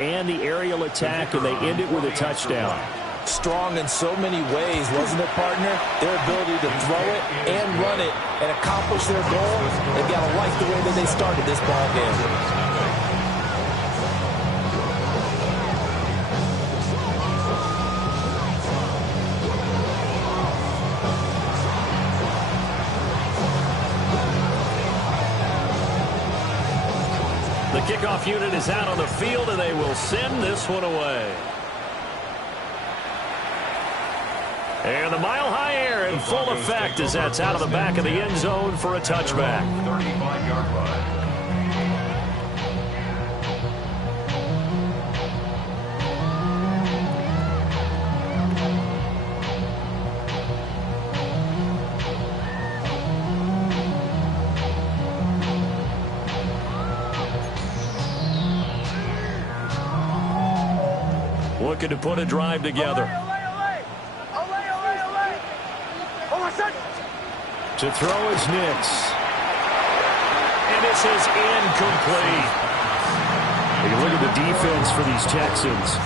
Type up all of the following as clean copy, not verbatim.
and the aerial attack, and they end it with a touchdown. Strong in so many ways, wasn't it, partner? Their ability to throw it and run it and accomplish their goal. They've got to like the way that they started this ball game. The kickoff unit is out on the field, and they will send this one away. And the mile-high air in full effect as that's out of the back of the end zone for a touchback. 35-yard line. Looking to put a drive together. To throw is Nix. And this is incomplete. You look at the defense for these Texans.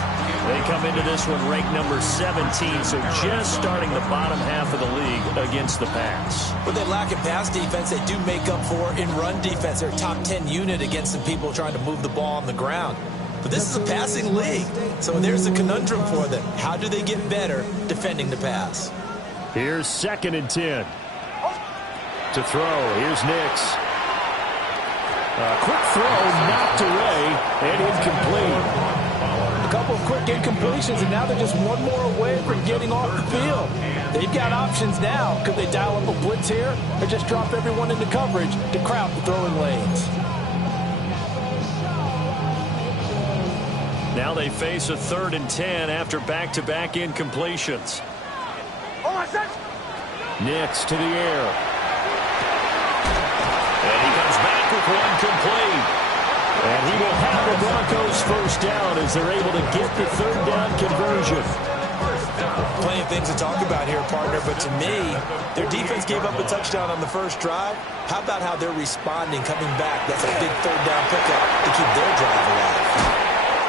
They come into this one ranked number 17, so just starting the bottom half of the league against the pass. What they lack in pass defense, they do make up for in run defense. They're a top 10 unit against some people trying to move the ball on the ground. But this is a passing league, so there's a conundrum for them. How do they get better defending the pass? Here's 2nd and 10. To throw, here's Nix. A quick throw knocked away and incomplete. A couple of quick incompletions, and now they're just one more away from getting off the field. They've got options now. Could they dial up a blitz here or just drop everyone into coverage to crowd the throwing lanes? Now they face a 3rd and 10 after back-to-back incompletions. Nix to the air. And he comes back with one complete. And he will have the Broncos first down as they're able to get the 3rd down conversion. Plenty of things to talk about here, partner, but to me, their defense gave up a touchdown on the first drive. How about how they're responding, coming back? That's a big 3rd down pickup to keep their drive alive.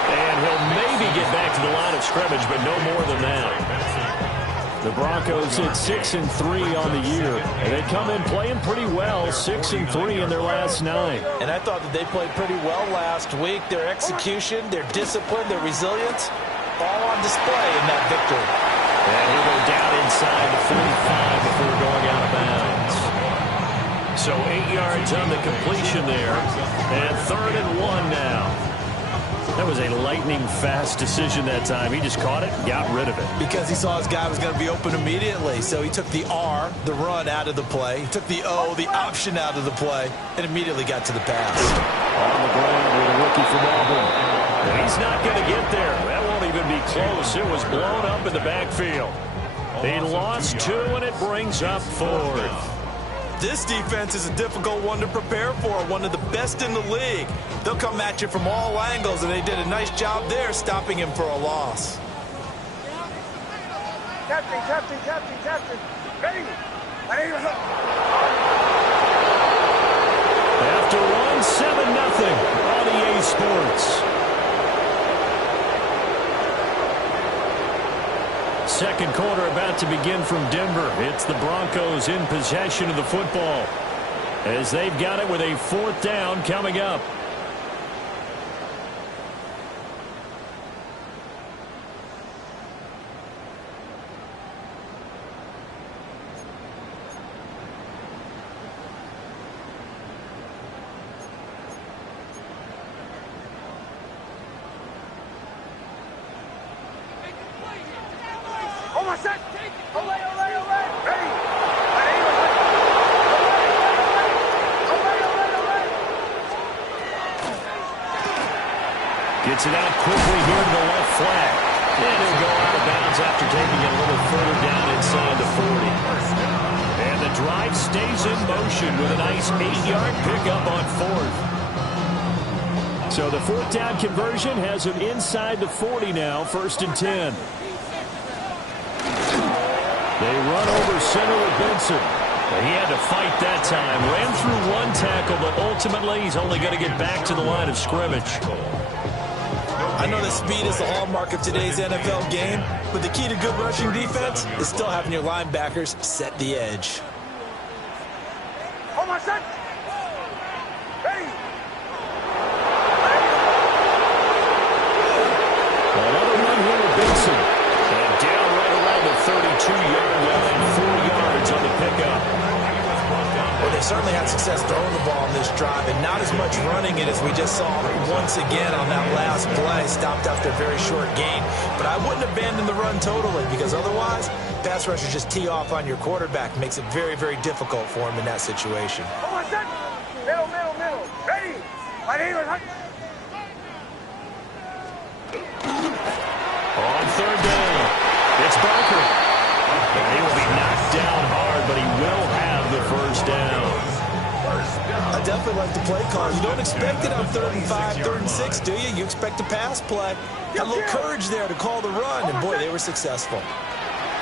And he'll maybe get back to the line of scrimmage, but no more than that. The Broncos hit 6-3 on the year, and they come in playing pretty well, 6-3 in their last 9. And I thought that they played pretty well last week. Their execution, their discipline, their resilience, all on display in that victory. And he'll go down inside the 45 before going out of bounds. So 8 yards on the completion there, and 3rd and 1 now. That was a lightning-fast decision that time. He just caught it and got rid of it. Because he saw his guy was going to be open immediately. So he took the R, the run, out of the play. He took the O, the option, out of the play, and immediately got to the pass. On the ground with a rookie from Auburn. And he's not going to get there. That won't even be close. It was blown up in the backfield. He lost 2, and it brings up 4th. This defense is a difficult one to prepare for, one of the best in the league. They'll come at you from all angles, and they did a nice job there stopping him for a loss. Captain. Ready. After 1-7-0 on EA Sports. Second quarter about to begin from Denver. It's the Broncos in possession of the football as they've got it with a 4th down coming up. Gets it out quickly here to the left flat. And he'll go out of bounds after taking it a little further down inside the 40. And the drive stays in motion with a nice 8-yard pickup on 4th. So the 4th down conversion has him inside the 40 now, 1st and 10. They run over center with Benson. He had to fight that time. Ran through one tackle, but ultimately he's only going to get back to the line of scrimmage. I I know that speed is the hallmark of today's NFL game, but the key to good rushing defense is still having your linebackers set the edge. Hold my son. Ready. Another run here with Benson. And down right around the 32-yard line, 4 yards on the pickup. Well, they certainly had success throwing the ball on this drive, and not as much running it as we just saw once again on that last play. Stopped after a very short gain. But I wouldn't abandon the run totally, because otherwise, pass rushers just tee off on your quarterback. Makes it very, very difficult for him in that situation. Hold my son. Middle, middle, middle. Ready. My name is... On third down, it's Barker. And he will be knocked down hard, but he will have the first down. I definitely like the play call. You don't expect it on 3rd and 5, 3rd and 6, do you? You expect a pass play. Had a little courage there to call the run, and boy, they were successful.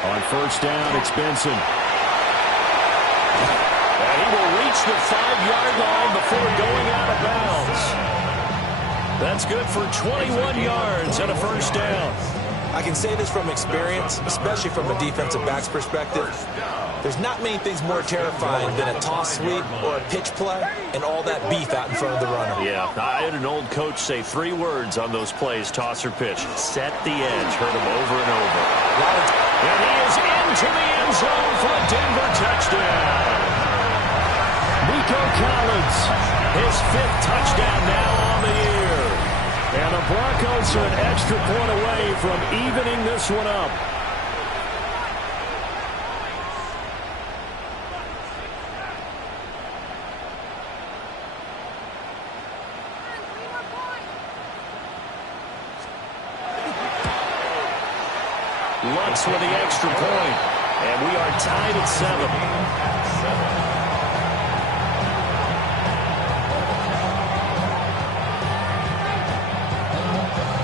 On first down, it's Benson. And he will reach the 5-yard line before going out of bounds. That's good for 21 yards and a first down. I can say this from experience, especially from a defensive back's perspective. There's not many things more terrifying than a toss sweep or a pitch play and all that beef out in front of the runner. Yeah, I had an old coach say 3 words on those plays, toss or pitch. Set the edge. Heard him over and over. And he is into the end zone for a Denver touchdown. Nico Collins, his 5th touchdown now on the year. And the Broncos are an extra point away from evening this one up. Lutz with the extra point, and we are tied at 7.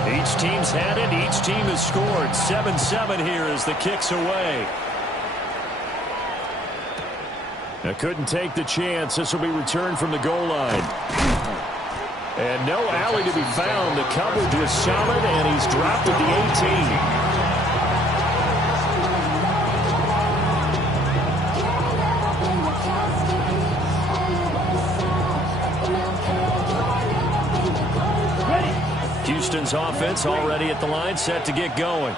Each team's had it. Each team has scored. 7-7 here as the kick's away. Now couldn't take the chance. This will be returned from the goal line. And no alley to be found. The coverage was solid, and he's dropped at the 18. Houston's offense already at the line, set to get going.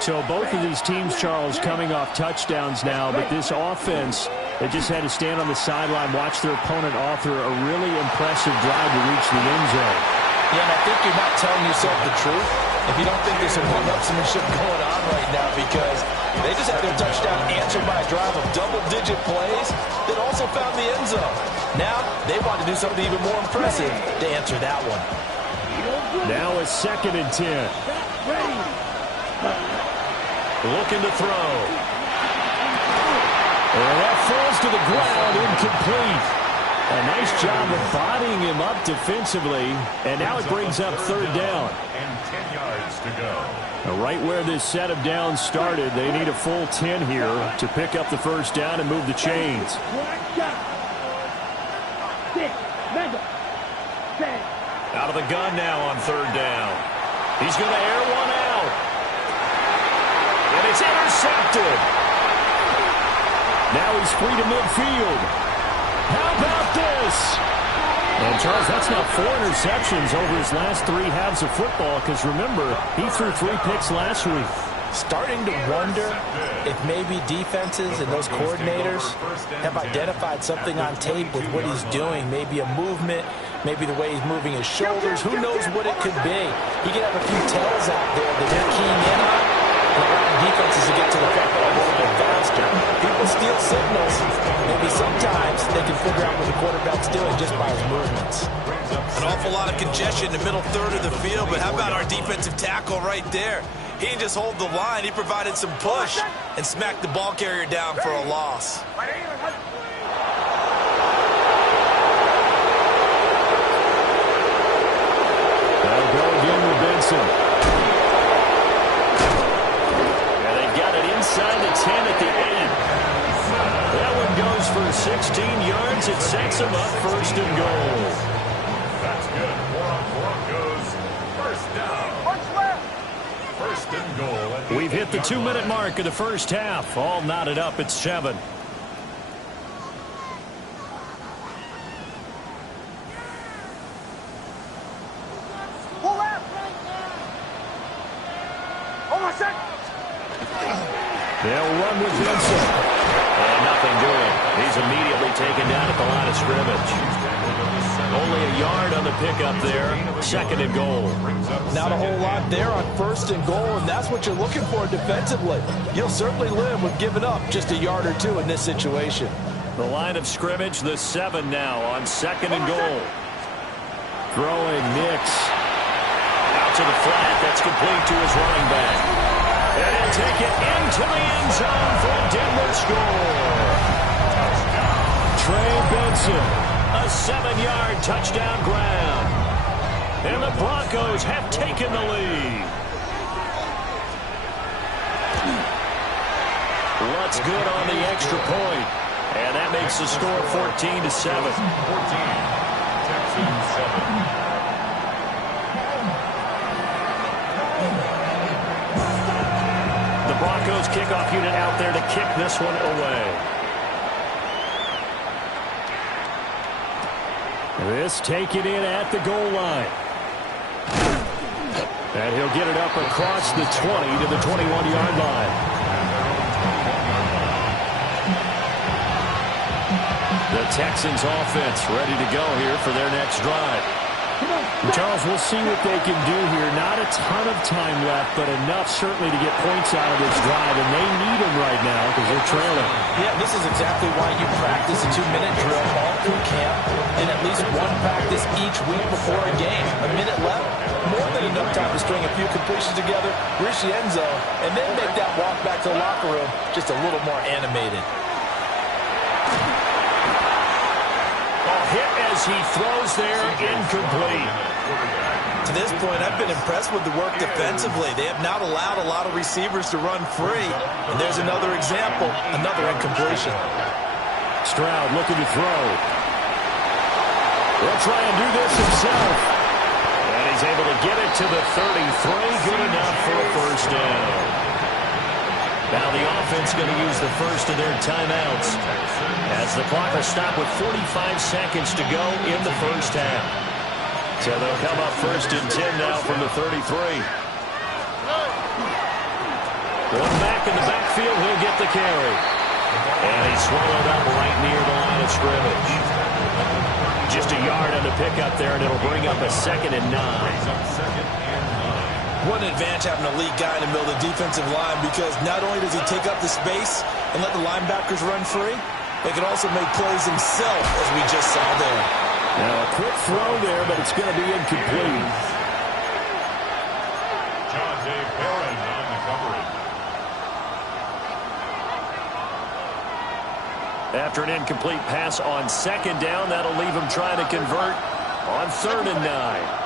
So both of these teams, Charles, coming off touchdowns now, but this offense, they just had to stand on the sideline, watch their opponent author a really impressive drive to reach the end zone. Yeah, and I think you're not telling yourself the truth if you don't think there's some one-upsmanship going on right now, because they just had their touchdown answered by a drive of double-digit plays that also found the end zone. Now they want to do something even more impressive to answer that one. Now a 2nd and 10. Looking to throw. And that falls to the ground, incomplete. A nice job of bodying him up defensively. And now it brings up 3rd down. And 10 yards to go. Right where this set of downs started, they need a full 10 here to pick up the first down and move the chains. Out of the gun now on 3rd down. He's going to air one out. And it's intercepted. Now he's free to midfield. How about this? And, Charles, that's now 4 interceptions over his last 3 halves of football, because, remember, he threw 3 picks last week. Starting to wonder if maybe defenses and those coordinators have identified something on tape with what he's doing. Maybe a movement, maybe the way he's moving his shoulders. Who knows what it could be? He could have a few tells out there that they're keying in on and allowing defenses to get to the football a little bit faster. People steal signals. Maybe sometimes they can figure out what the quarterback's doing just by his movements. An awful lot of congestion in the middle third of the field, but how about our defensive tackle right there? He didn't just hold the line. He provided some push and smacked the ball carrier down for a loss. That'll go again with Benson. And they've got it inside the 10 at the 8. That one goes for 16 yards. It sets them up 1st and goal. That's good for Broncos. First down. First and goal. We've hit the 2-minute mark of the first half. All knotted up at 7. Pull left. Hold on a sec. They'll run with Vincent. And nothing doing. He's immediately taken down at the line of scrimmage. Only a yard on the pickup there. Second and goal. Not a whole lot there on first and goal, and that's what you're looking for defensively. You'll certainly live with giving up just a yard or two in this situation. The line of scrimmage, the 7 now on second and goal. Throwing Nix. Out to the flat. That's complete to his running back. And he'll take it into the end zone for a Denver score. Trey Benson. A 7-yard touchdown grab. And the Broncos have taken the lead. What's good on the extra point? And that makes the score 14-7. 14. Texans 7. The Broncos kickoff unit out there to kick this one away. This taken in at the goal line. And he'll get it up across the 20 to the 21-yard line. The Texans offense ready to go here for their next drive. Charles, we'll see what they can do here. Not a ton of time left, but enough certainly to get points out of this drive, and they need them right now because they're trailing. Yeah, this is exactly why you practice a 2-minute drill all through camp and at least one practice each week before a game. A minute left, more than enough time to string a few completions together, reach the end zone, and then make that walk back to the locker room just a little more animated. Hit as he throws there, incomplete. To this point, I've been impressed with the work defensively. They have not allowed a lot of receivers to run free. And there's another example, another incompletion. Stroud looking to throw. He'll try and do this himself. And he's able to get it to the 33. Good enough for a first down. Now the offense going to use the first of their timeouts as the clock will stop with 45 seconds to go in the first half. So they'll come up first and 10 now from the 33. One back in the backfield, he'll get the carry. And he's swallowed up right near the line of scrimmage. Just a yard on the pickup there, and it'll bring up a 2nd and 9. What an advantage having a lead guy in the middle of the defensive line, because not only does he take up the space and let the linebackers run free, but he can also make plays himself, as we just saw there. Now a quick throw there, but it's going to be incomplete. John J. Barron on the coverage. After an incomplete pass on 2nd down, that'll leave him trying to convert on 3rd and 9.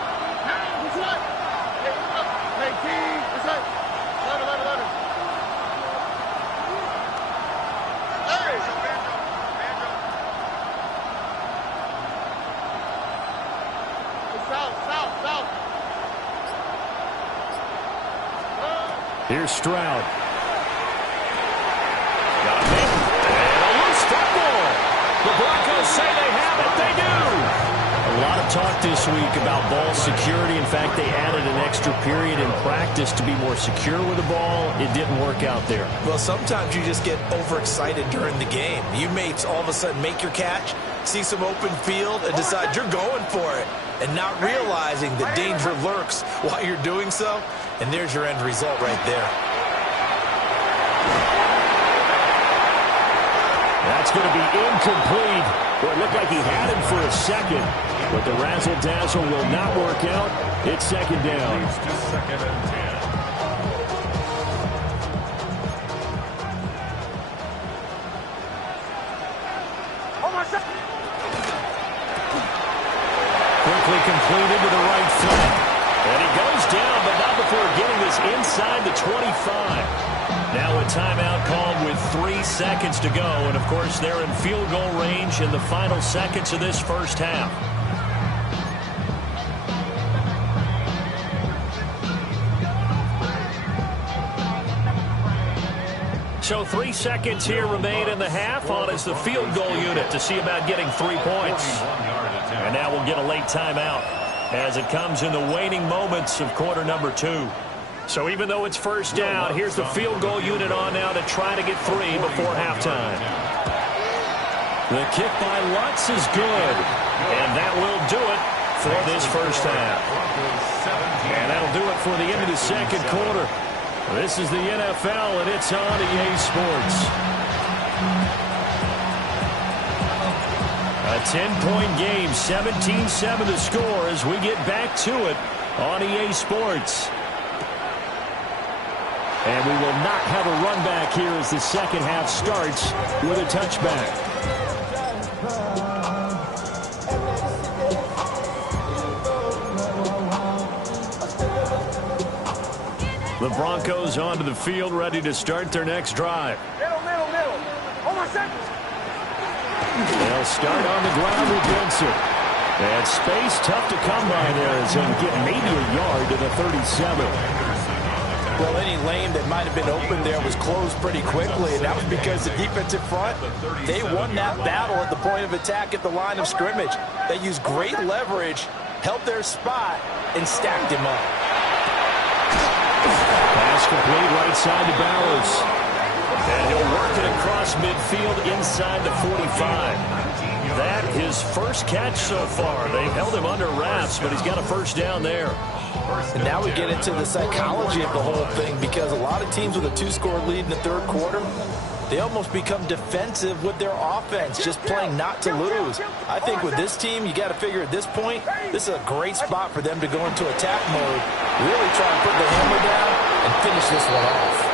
Here's Stroud. Got him. And a loose football. The Broncos say they have it. They do. A lot of talk this week about ball security. In fact, they added an extra period in practice to be more secure with the ball. It didn't work out there. Well, sometimes you just get overexcited during the game. You may all of a sudden make your catch, see some open field, and decide you're going for it, and not realizing the danger lurks while you're doing so. And there's your end result right there. That's going to be incomplete. Well, it looked like he had him for a second, but the razzle-dazzle will not work out. It's 2nd down. Leads to 2nd and 10. Quickly completed to the right foot. And he goes down, but not before getting this inside the 25. Now a timeout called with 3 seconds to go. And, of course, they're in field goal range in the final seconds of this first half. So 3 seconds here remain in the half. On is the field goal unit to see about getting 3 points. And now we'll get a late timeout as it comes in the waning moments of quarter number 2. So even though it's first down, here's the field goal unit on now to try to get 3 before halftime. The kick by Lutz is good. And that will do it for this first half. And that'll do it for the end of the second quarter. This is the NFL, and it's on EA Sports. A 10-point game, 17-7 the score as we get back to it on EA Sports. And we will not have a run back here as the second half starts with a touchback. The Broncos onto the field, ready to start their next drive. Middle. Hold on a second. They'll start on the ground with Benson. And space tough to come by there as they get maybe a yard to the 37. Well, any lane that might have been open there was closed pretty quickly, and that was because the defensive front, they won that battle at the point of attack at the line of scrimmage. They used great leverage, held their spot, and stacked him up. Pass complete right side to Bowers. And he'll work it across midfield inside the 45. That his first catch so far. They've held him under wraps, but he's got a first down there. And now we get into the psychology of the whole thing, because a lot of teams with a 2-score lead in the third quarter, they almost become defensive with their offense, just playing not to lose. I think with this team, you got to figure at this point, this is a great spot for them to go into attack mode, really try and put the hammer down and finish this one off.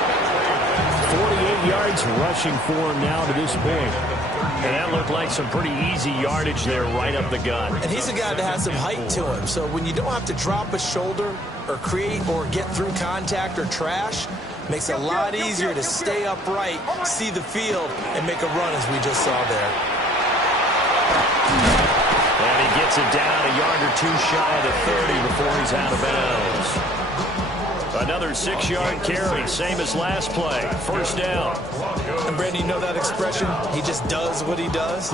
48 yards rushing for him now to this point. And that looked like some pretty easy yardage there right up the gut. And he's a guy that has some height to him, so when you don't have to drop a shoulder or create or get through contact or trash, makes it a lot easier to stay upright, see the field, and make a run as we just saw there. And he gets it down a yard or two shy of the 30 before he's out of bounds. Another 6-yard carry, same as last play. First down. And Brandon, you know that expression? He just does what he does?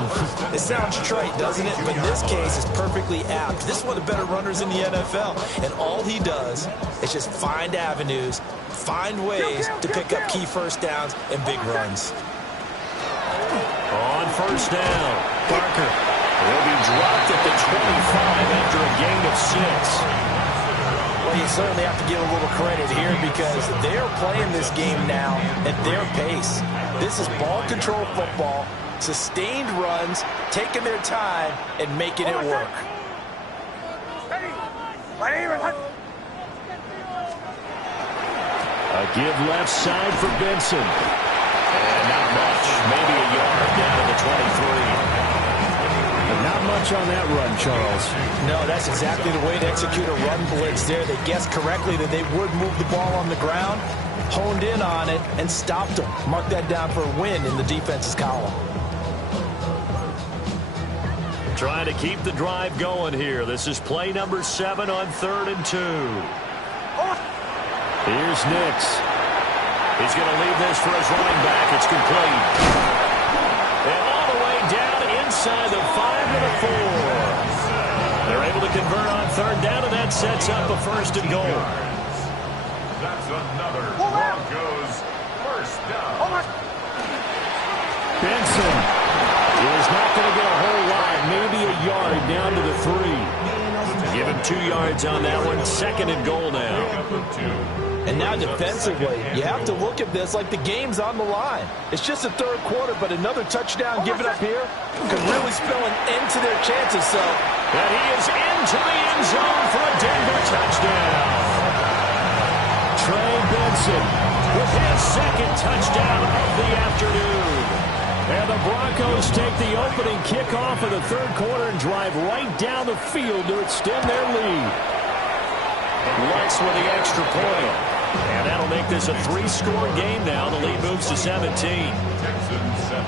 It sounds trite, doesn't it? But in this case, it's perfectly apt. This is one of the better runners in the NFL. And all he does is just find avenues, find ways to pick up key first downs and big runs. On first down, Parker will be dropped at the 25 after a gain of 6. Well, you certainly have to give a little credit here because they're playing this game now at their pace. This is ball control football, sustained runs, taking their time, and making it work. A give left side for Benson. And not much, maybe a yard down to the 23. Not much on that run, Charles. No, that's exactly the way to execute a run blitz there. They guessed correctly that they would move the ball on the ground, honed in on it, and stopped them. Mark that down for a win in the defense's column. Trying to keep the drive going here. This is play number 7 on 3rd and 2. Here's Nix. He's going to leave this for his running back. It's complete. And all the way down inside the 5 to the 4. They're able to convert on 3rd down, and that sets up a 1st and goal. That's another Broncos first down. Benson is not going to get a whole lot, maybe a yard down to the 3. Give him 2 yards on that one. 2nd and goal now. And now defensively, you have to look at this like the game's on the line. It's just the third quarter, but another touchdown given up here could really spell an end to their chances. So, and he is into the end zone for a Denver touchdown. Trey Benson with his 2nd touchdown of the afternoon. And the Broncos take the opening kickoff of the third quarter and drive right down the field to extend their lead. Lutz with the extra point. And that'll make this a 3-score game now. The lead moves to 17. Texans 7.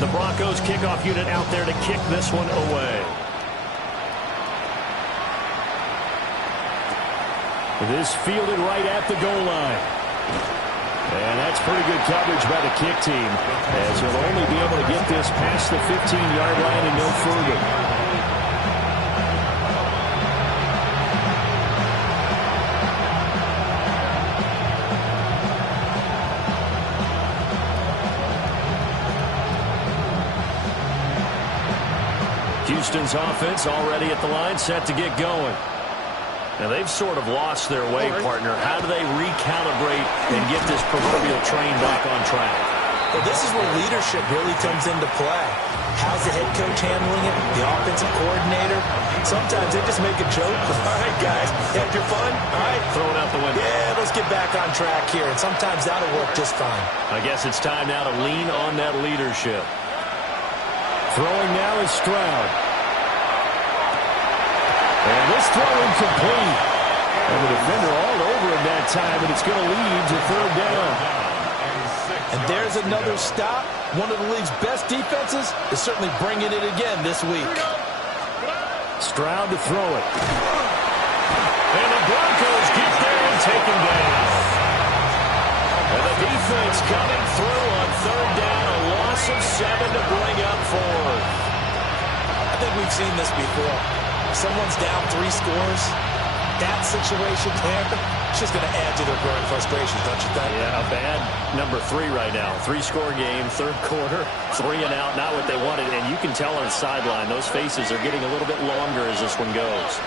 The Broncos kickoff unit out there to kick this one away. This fielded right at the goal line. And that's pretty good coverage by the kick team, as he'll only be able to get this past the 15-yard line and no further. Houston's offense already at the line, set to get going. Now, they've sort of lost their way, partner. How do they recalibrate and get this proverbial train back on track? Well, this is where leadership really comes into play. How's the head coach handling it? The offensive coordinator? Sometimes they just make a joke. All right, guys, you had your fun? All right. Throw it out the window. Yeah, let's get back on track here. And sometimes that'll work just fine. I guess it's time now to lean on that leadership. Throwing now is Stroud. And this throw incomplete. And the defender all over him that time, and it's going to lead to third down. And there's another stop. One of the league's best defenses is certainly bringing it again this week. Stroud to throw it. And the Broncos get there and take him down. And the defense coming through on third down. A loss of 7 to bring up fourth. I think we've seen this before. Someone's down 3 scores. That situation there, it's just going to add to their growing frustrations, don't you think? Yeah, a bad number 3 right now. 3-score game, third quarter, 3 and out, not what they wanted. And you can tell on the sideline, those faces are getting a little bit longer as this one goes.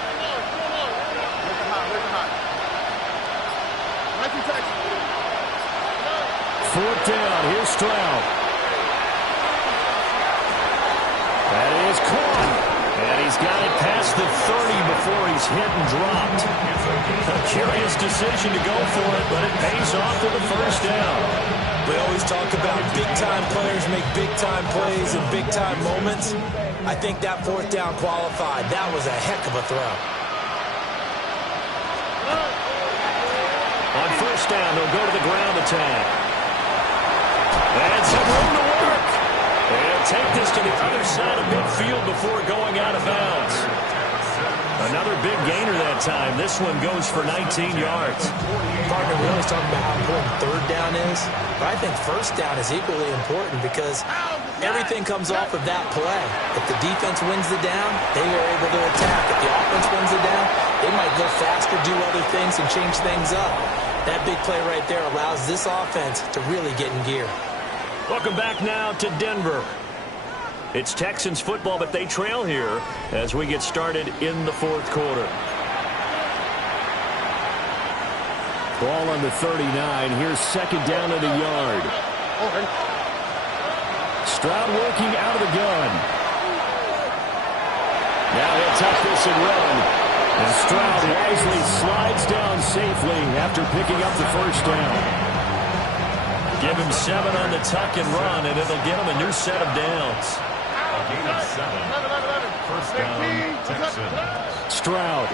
Fourth down, here's Stroud. That is caught. And he's got it past the 30 before he's hit and dropped. A curious decision to go for it, but it pays off with a first down. We always talk about big-time players make big-time plays in big-time moments. I think that fourth down qualified. That was a heck of a throw. On first down, they'll go to the ground attack. And some room to work. They'll take this to the other side of midfield before going out of bounds. Another big gainer that time. This one goes for 19 yards. Partner, we always talk about how important third down is, but I think first down is equally important because everything comes off of that play. If the defense wins the down, they are able to attack. If the offense wins the down, they might go faster, do other things, and change things up. That big play right there allows this offense to really get in gear. Welcome back now to Denver. It's Texans football, but they trail here as we get started in the fourth quarter. Ball on the 39. Here's second down at a yard. Stroud working out of the gun. Now he'll tuck this and run. And Stroud wisely slides down safely after picking up the first down. Give him 7 on the tuck and run, and it'll get him a new set of downs. A gain of 7. First down, Texans. Stroud.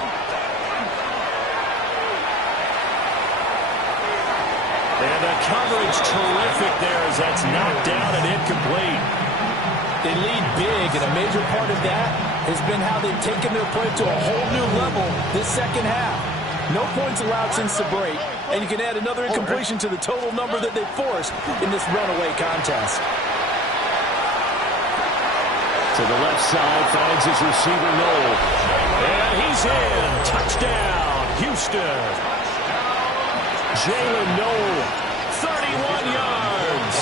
And the coverage terrific there as that's knocked down and incomplete. They lead big, and a major part of that has been how they've taken their play to a whole new level this second half. No points allowed since the break, and you can add another incompletion to the total number that they forced in this runaway contest. To the left side, finds his receiver, Noel. And he's in. Touchdown, Houston. Jalen Noel, 31 yards.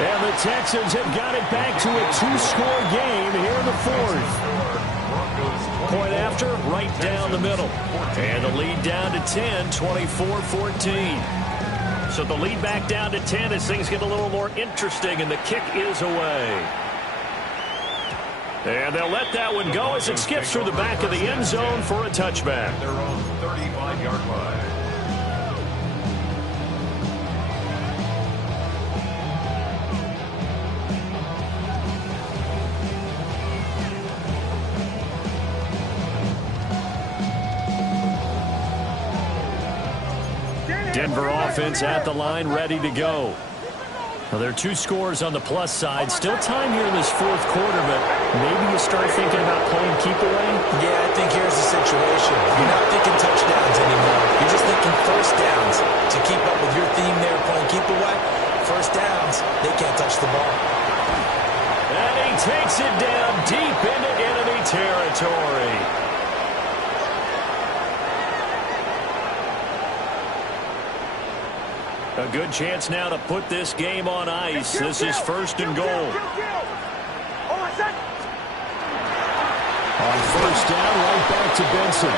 And the Texans have got it back to a 2-score game here in the fourth. Point after, right down the middle. And the lead down to 10, 24-14. So the lead back down to 10 as things get a little more interesting, and the kick is away. And they'll let that one go as it skips through the back of the end zone for a touchback. Their own 35-yard line. Denver offense at the line, ready to go. Well, there are 2 scores on the plus side. Still time here in this fourth quarter, but maybe you start thinking about playing keep away? Yeah, I think here's the situation. You're not thinking touchdowns anymore. You're just taking first downs to keep up with your theme there, playing keep away. First downs, they can't touch the ball. And he takes it down deep into enemy territory. A good chance now to put this game on ice. This is first and goal. On first down, right back to Benson.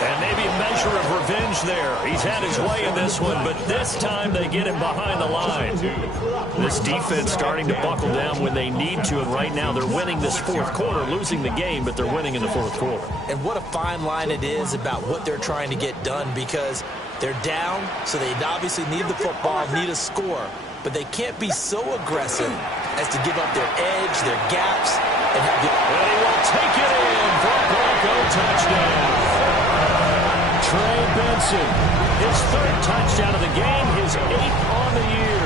And maybe a measure of revenge there. He's had his way in this one, but this time they get him behind the line. This defense starting to buckle down when they need to, and right now they're winning this fourth quarter, losing the game, but they're winning in the fourth quarter. And what a fine line it is about what they're trying to get done, because they're down, so they obviously need the football, need a score, but they can't be so aggressive as to give up their edge, their gaps, and have the... And he will take it in for a Bronco touchdown. Trey Benson, his third touchdown of the game, his 8th on the year.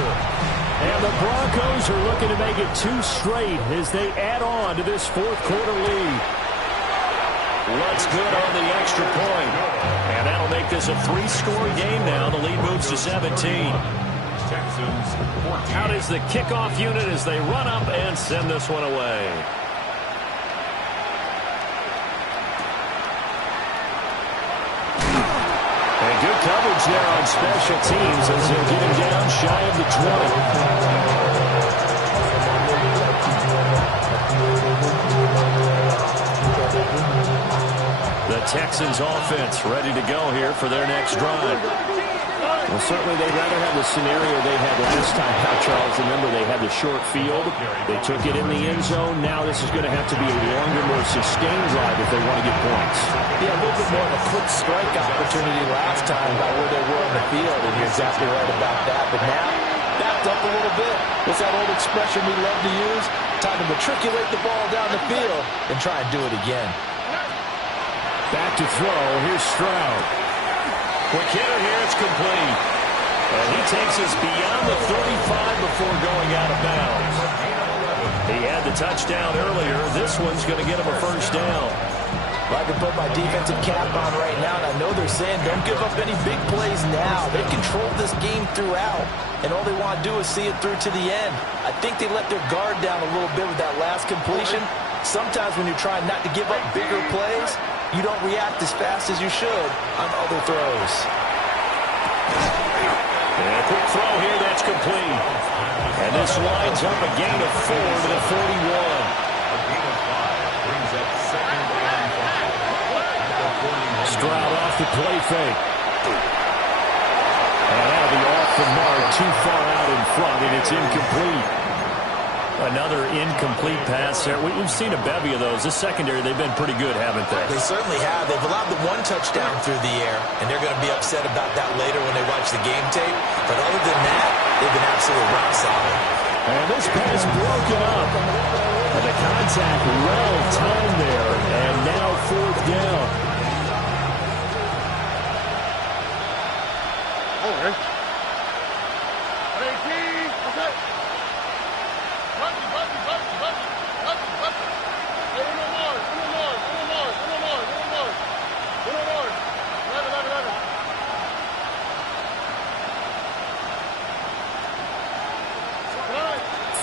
And the Broncos are looking to make it 2 straight as they add on to this fourth quarter lead. What's good on the extra point? And that'll make this a 3-score game now. The lead moves to 17. Texans 14. Out is the kickoff unit as they run up and send this one away. And good coverage there on special teams as they'll get him down shy of the 20. The Texans offense ready to go here for their next drive. Well, certainly they'd rather have the scenario they had last time. Now, Charles, remember they had the short field. They took it in the end zone. Now this is going to have to be a longer, more sustained drive if they want to get points. Yeah, a little bit more of a quick strike opportunity last time by where they were on the field, and you're exactly right about that. But now, backed up a little bit. What's that old expression we love to use? Time to matriculate the ball down the field and try and do it again. Back to throw. Here's Stroud. Quick hitter here. It's complete. And he takes us beyond the 35 before going out of bounds. He had the touchdown earlier. This one's going to get him a first down. Well, I can put my defensive cap on right now, and I know they're saying don't give up any big plays now. They controlled this game throughout, and all they want to do is see it through to the end. I think they let their guard down a little bit with that last completion. Sometimes when you're trying not to give up bigger plays, you don't react as fast as you should on other throws. And a quick throw here, that's complete. And this lines up a gain of 4 to the 41. A gain of 5 brings up second and 5. Stroud off the play fake. And that'll be off the mark, too far out in front, and it's incomplete. Another incomplete pass there. We've seen a bevy of those. This secondary, they've been pretty good, haven't they? They certainly have. They've allowed the 1 touchdown through the air, and they're going to be upset about that later when they watch the game tape. But other than that, they've been absolutely rock solid. And this pass broken up. And the contact well timed there. And now fourth down. Okay.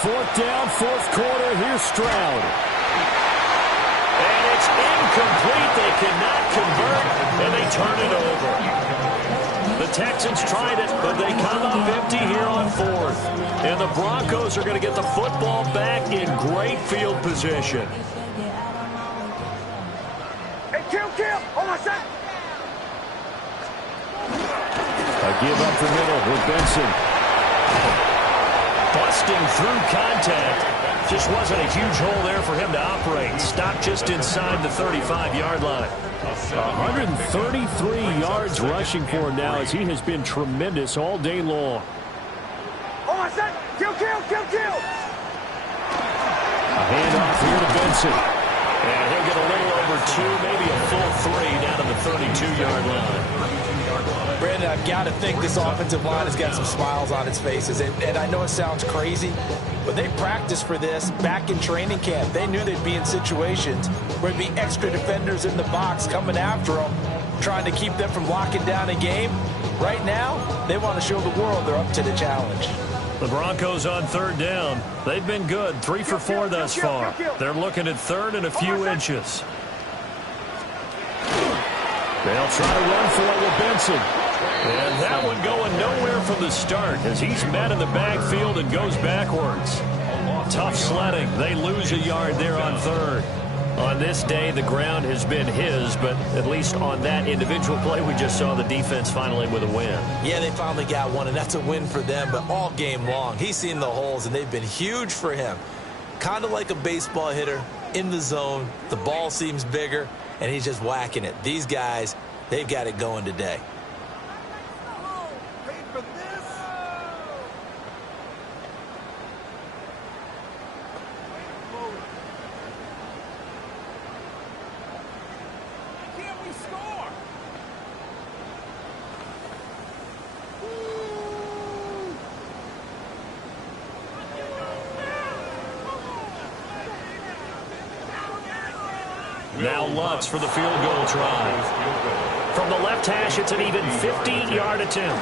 Fourth down, fourth quarter. Here's Stroud. And it's incomplete. They cannot convert, and they turn it over. The Texans tried it, but they come up empty here on fourth. And the Broncos are going to get the football back in great field position. Hey, kill. Hold on a sec. A give up the middle with Benson. Busting through contact. Just wasn't a huge hole there for him to operate. Stopped just inside the 35-yard line. 133 yards rushing for him now as he has been tremendous all day long. Hold on a sec. Kill. A handoff here to Benson. And he'll get a little over 2, maybe a full 3 down to the 32-yard line. Brandon, I've got to think this offensive line has got some smiles on its faces. And I know it sounds crazy, but they practiced for this back in training camp. They knew they'd be in situations where there'd be extra defenders in the box coming after them, trying to keep them from locking down a game. Right now, they want to show the world they're up to the challenge. The Broncos on third down. They've been good, 3 for 4 thus far. They're looking at third and a few inches. They'll try to run for it with Benson. And that one going nowhere from the start as he's met in the backfield and goes backwards. Tough sledding. They lose a yard there on third. On this day, the ground has been his, but at least on that individual play, we just saw the defense finally with a win. Yeah, they finally got one, and that's a win for them, but all game long, he's seen the holes, and they've been huge for him. Kind of like a baseball hitter in the zone. The ball seems bigger, and he's just whacking it. These guys, they've got it going today. Now Lutz for the field goal try. From the left hash, it's an even 50-yard attempt.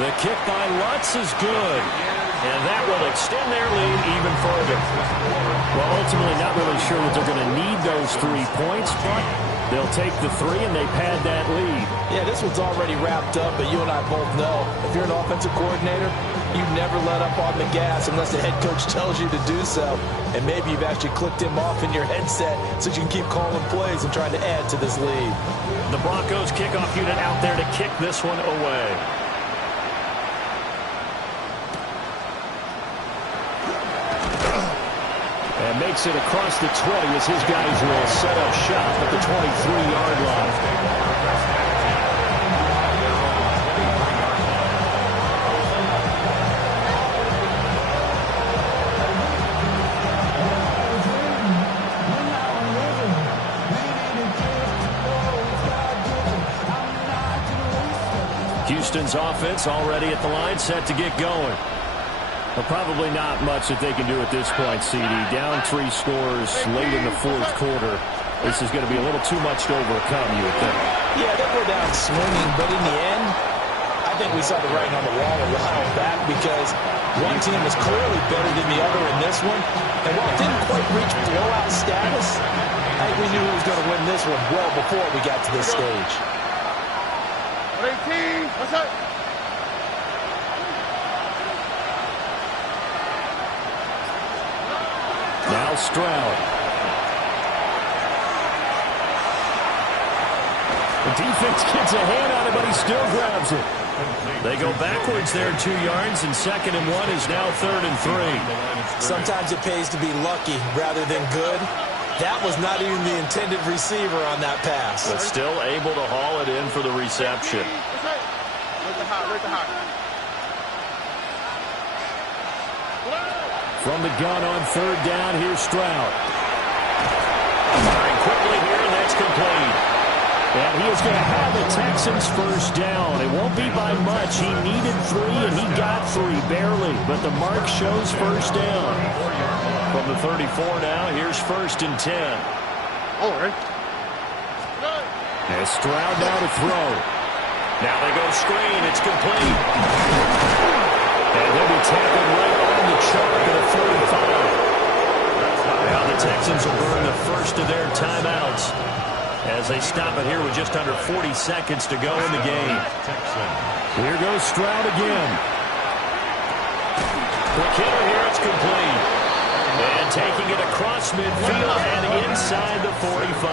The kick by Lutz is good. And that will extend their lead even further. Well, ultimately, not really sure that they're going to need those 3 points, but they'll take the 3 and they pad that lead. Yeah, this one's already wrapped up, but you and I both know if you're an offensive coordinator, you never let up on the gas unless the head coach tells you to do so. And maybe you've actually clicked him off in your headset so you can keep calling plays and trying to add to this lead. The Broncos kickoff unit out there to kick this one away. And makes it across the 20 as his guys will set up shop at the 23-yard line. Houston's offense already at the line, set to get going. But probably not much that they can do at this point, CD. Down 3 scores late in the fourth quarter. This is going to be a little too much to overcome, you would think. Yeah, they'll go down swinging, but in the end, I think we saw the writing on the wall a while back because one team was clearly better than the other in this one. And while it didn't quite reach blowout status, I think we knew who was going to win this one well before we got to this stage. 18, what's up? Now Stroud. The defense gets a hand on it, but he still grabs it. They go backwards there 2 yards, and 2nd and 1 is now 3rd and 3. Sometimes it pays to be lucky rather than good. That was not even the intended receiver on that pass. But still able to haul it in for the reception. From the gun on 3rd down, here's Stroud. Firing quickly here, and that's complete. And he is going to have the Texans first down. It won't be by much. He needed 3, and he got 3, barely. But the mark shows first down. From the 34 now, here's 1st and 10. All right. And Stroud now to throw. Now they go screen. It's complete. And they'll be tackled right on the chalk at a 35. Now the Texans will burn the first of their timeouts as they stop it here with just under 40 seconds to go in the game. Here goes Stroud again. Quick hitter here. It's complete. And taking it across midfield and inside the 45.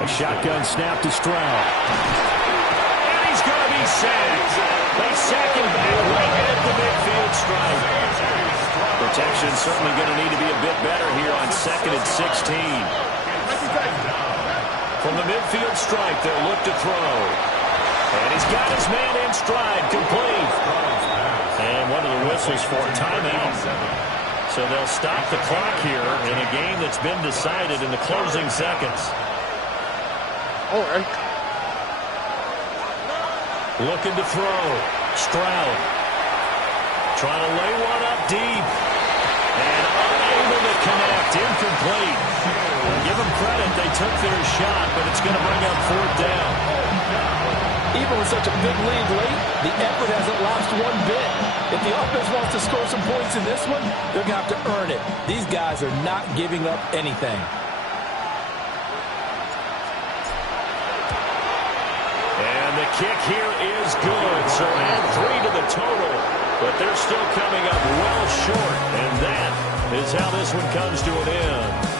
A shotgun snap to Stroud. And he's going to be sacked. They sack him back right at the midfield stripe. Protection certainly going to need to be a bit better here on 2nd and 16. From the midfield stripe, they'll look to throw. And he's got his man in stride, complete. And one of the whistles for a timeout. So they'll stop the clock here in a game that's been decided in the closing seconds. All right. Looking to throw. Stroud. Trying to lay one up deep. And unable to connect. Incomplete. Give them credit. They shot, but it's going to bring up fourth down. Even with such a big lead late, the effort hasn't lapsed one bit. If the offense wants to score some points in this one, they're going to have to earn it. These guys are not giving up anything. And the kick here is good. So add 3 to the total, but they're still coming up well short. And that is how this one comes to an end.